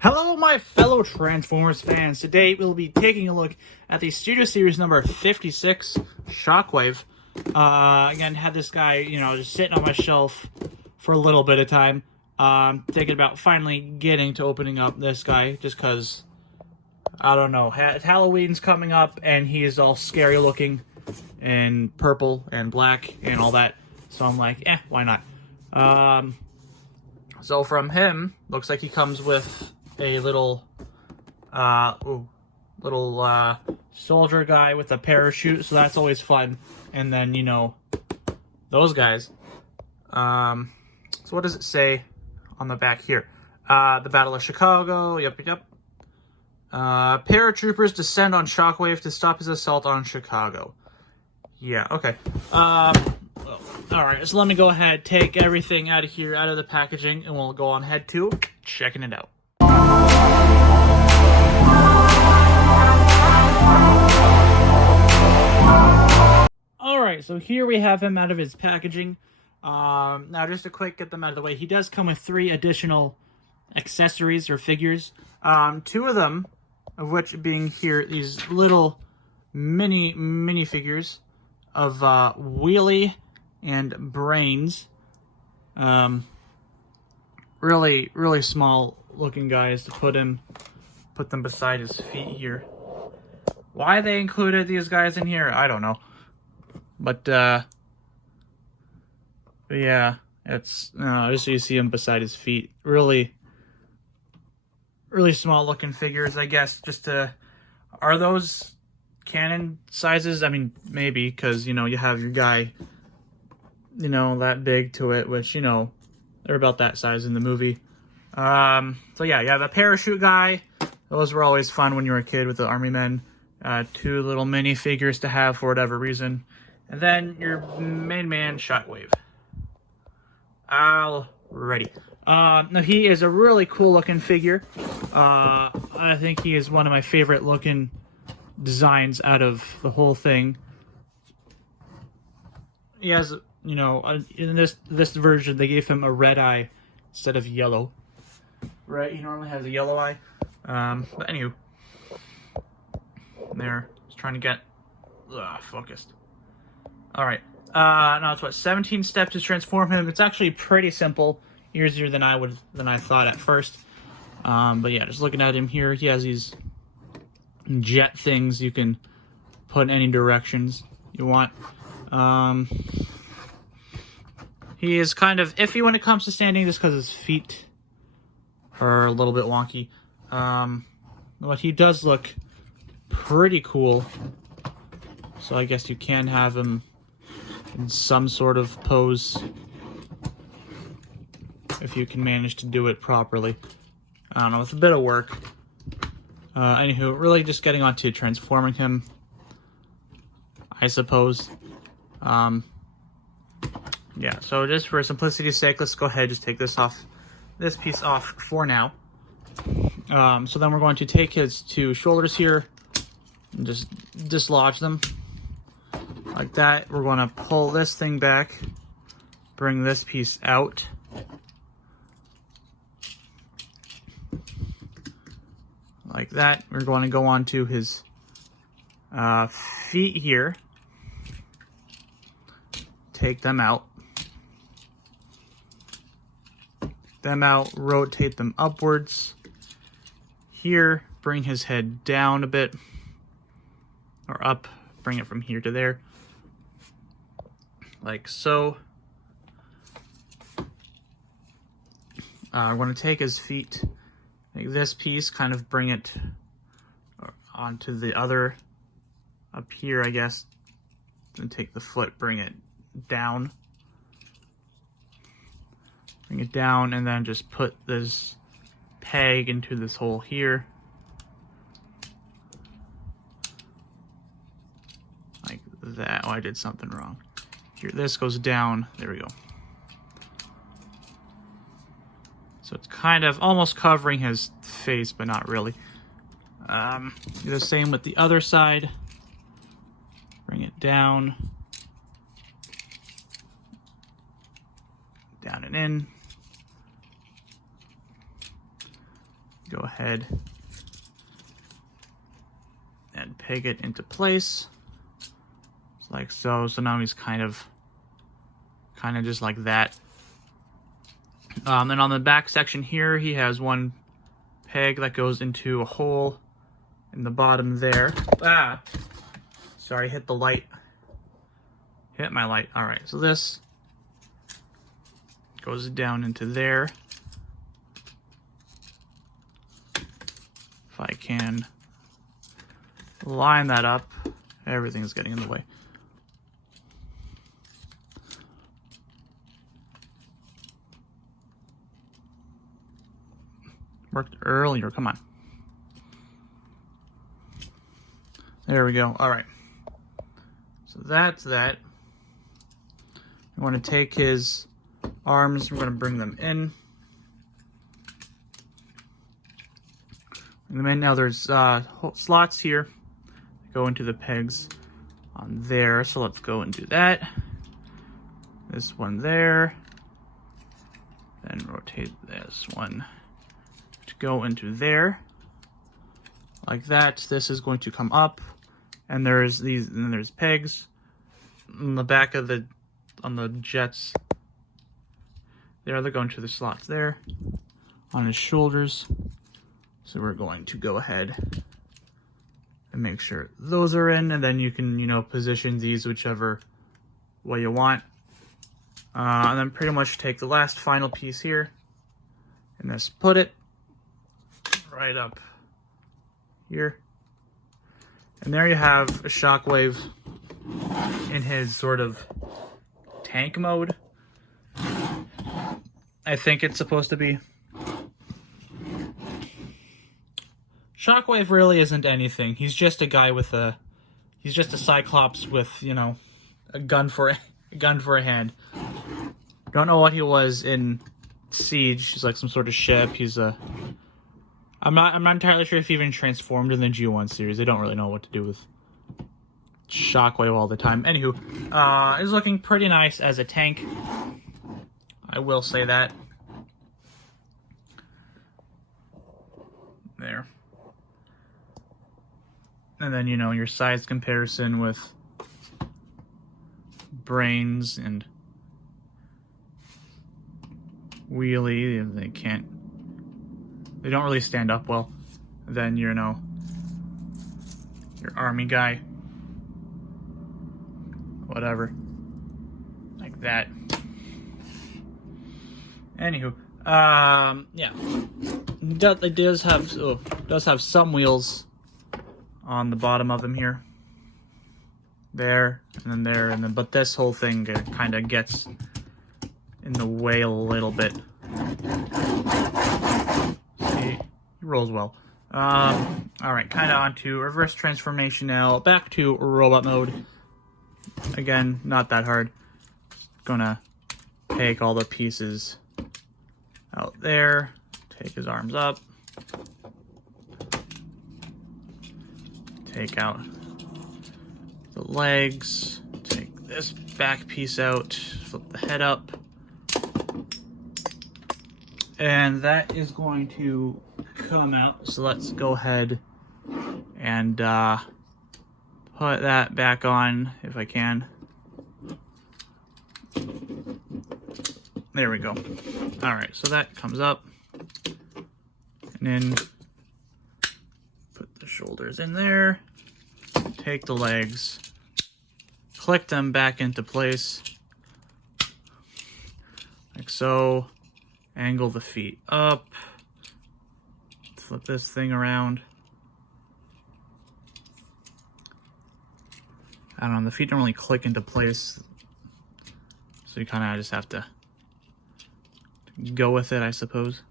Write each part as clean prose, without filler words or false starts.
Hello, my fellow Transformers fans. Today we'll be taking a look at the Studio Series number 56 Shockwave. Again, had this guy, just sitting on my shelf for a little bit of time. Thinking about finally getting to opening up this guy, just because, I don't know, Halloween's coming up and he is all scary looking and purple and black and all that. So I'm like, why not? So from him, looks like he comes with a little soldier guy with a parachute, so that's always fun. And then, those guys. So what does it say on the back here? The Battle of Chicago, yep. Paratroopers descend on Shockwave to stop his assault on Chicago. Yeah, okay. Alright, so let me go ahead, take everything out of here, out of the packaging, and we'll go on ahead to checking it out. Alright, so here we have him out of his packaging. Now just to quick get them out of the way, he does come with 3 additional accessories or figures. 2 of them, of which being here, these little mini figures of Wheelie and Brains. Really small looking guys to put them beside his feet here. Why they included these guys in here, I don't know. But yeah, it's just so you see him beside his feet. Really small looking figures, I guess. Are those cannon sizes? I mean, maybe, because you have your guy, that big to it, which they're about that size in the movie. So yeah, the parachute guy. Those were always fun when you were a kid with the army men. 2 little mini figures to have for whatever reason. And then your main man, Shockwave. Alrighty. Now he is a really cool looking figure. I think he is one of my favorite looking designs out of the whole thing. He has, in this version, they gave him a red eye instead of yellow. Right, he normally has a yellow eye. But anywho. There, just trying to get focused. Alright, now it's 17 steps to transform him. It's actually pretty simple, easier than I thought at first. But yeah, just looking at him here, he has these jet things you can put in any directions you want. He is kind of iffy when it comes to standing, just because his feet are a little bit wonky. But he does look pretty cool. So I guess you can have him in some sort of pose if you can manage to do it properly. I don't know, it's a bit of work. Anywho, really just getting on to transforming him, I suppose. Yeah, so just for simplicity's sake, let's go ahead, just take this piece off for now. So then we're going to take his 2 shoulders here and just dislodge them like that. We're going to pull this thing back, bring this piece out. Like that. We're going to go on to his feet here. Take them out. Rotate them upwards. Here, bring his head down a bit. Or up. Bring it from here to there. Like so. I'm going to take his feet, make this piece, kind of bring it onto the other, up here, I guess. Then take the foot, bring it down. Bring it down, and then just put this peg into this hole here. Like that. Oh, I did something wrong. Here, this goes down. There we go. So it's kind of almost covering his face, but not really. Do the same with the other side. Bring it down. Down and in. go ahead and peg it into place, just like so. So now he's kind of just like that. Then on the back section here, he has one peg that goes into a hole in the bottom there. Ah, sorry, hit the light. Hit my light. All right, so this goes down into there. If I can line that up, everything's getting in the way. Worked earlier, come on. There we go. All right. So that's that. We want to take his arms, we're going to bring them in. Now there's slots here that go into the pegs on there, so let's go and do that. This one there, then rotate this one to go into there, like that. This is going to come up, and there's these, and then there's pegs on the back of the, on the jets. There, they're going to the slots there on his shoulders. So we're going to go ahead and make sure those are in, and then you can, you know, position these whichever way you want. And then pretty much take the last final piece here and just put it right up here. And there you have a Shockwave in his sort of tank mode. I think it's supposed to be. Shockwave really isn't anything. He's just a guy with a, he's just a Cyclops with, you know, a gun for a hand. Don't know what he was in Siege. He's like some sort of ship. He's a, I'm not entirely sure if he even transformed in the G1 series. They don't really know what to do with Shockwave all the time. Anywho, is looking pretty nice as a tank. I will say that. There. And then, you know, your size comparison with Brains and Wheelie, they don't really stand up well. Then, you know, your army guy, whatever, like that. Anywho, yeah, it does have some wheels on the bottom of them here, there, and then, but this whole thing kind of gets in the way a little bit. See, he rolls well. All right, kind of onto reverse transformation now. Back to robot mode. Again, not that hard. Just gonna take all the pieces out there, take his arms up, take out the legs, take this back piece out, flip the head up, and that is going to come out. So let's go ahead and put that back on if I can. There we go. All right, so that comes up, and then put the shoulders in there, take the legs, click them back into place, like so, angle the feet up, flip this thing around. I don't know, the feet don't really click into place, so you kind of just have to go with it, I suppose.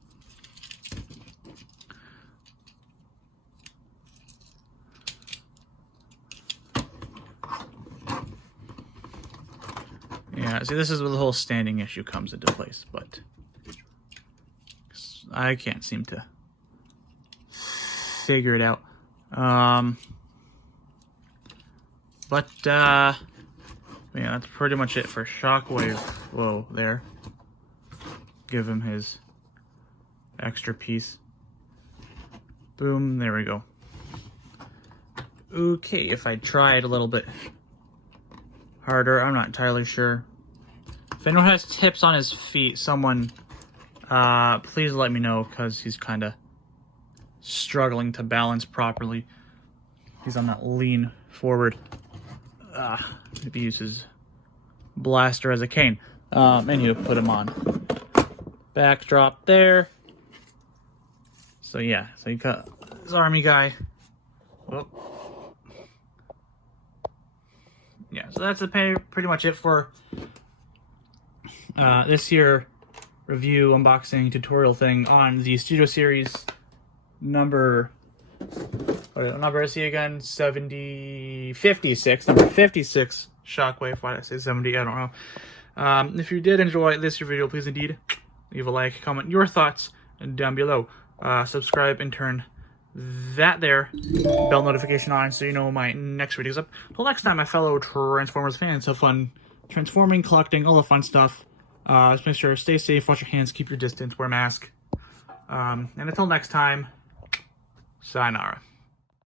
Yeah, see, this is where the whole standing issue comes into place, but I can't seem to figure it out. Yeah, that's pretty much it for Shockwave. Whoa, there. Give him his extra piece. Boom, there we go. Okay, if I tried a little bit harder, I'm not entirely sure. If anyone has tips on his feet, someone, please let me know, because he's kind of struggling to balance properly. He's on that lean forward. Maybe use his blaster as a cane. And you put him on. Backdrop there. So yeah, so you got this army guy. Whoop. Yeah, so that's pretty much it for this year review, unboxing, tutorial thing on the Studio Series number, what number is he again? 56, number 56 Shockwave. Why did I say 70? I don't know. If you did enjoy this video, please indeed leave a like, comment your thoughts down below. Subscribe and turn that there bell notification on so you know my next video's up. Till next time, my fellow Transformers fans, have fun transforming, collecting, all the fun stuff. Just make sure stay safe, wash your hands, keep your distance, wear a mask. And until next time, sayonara.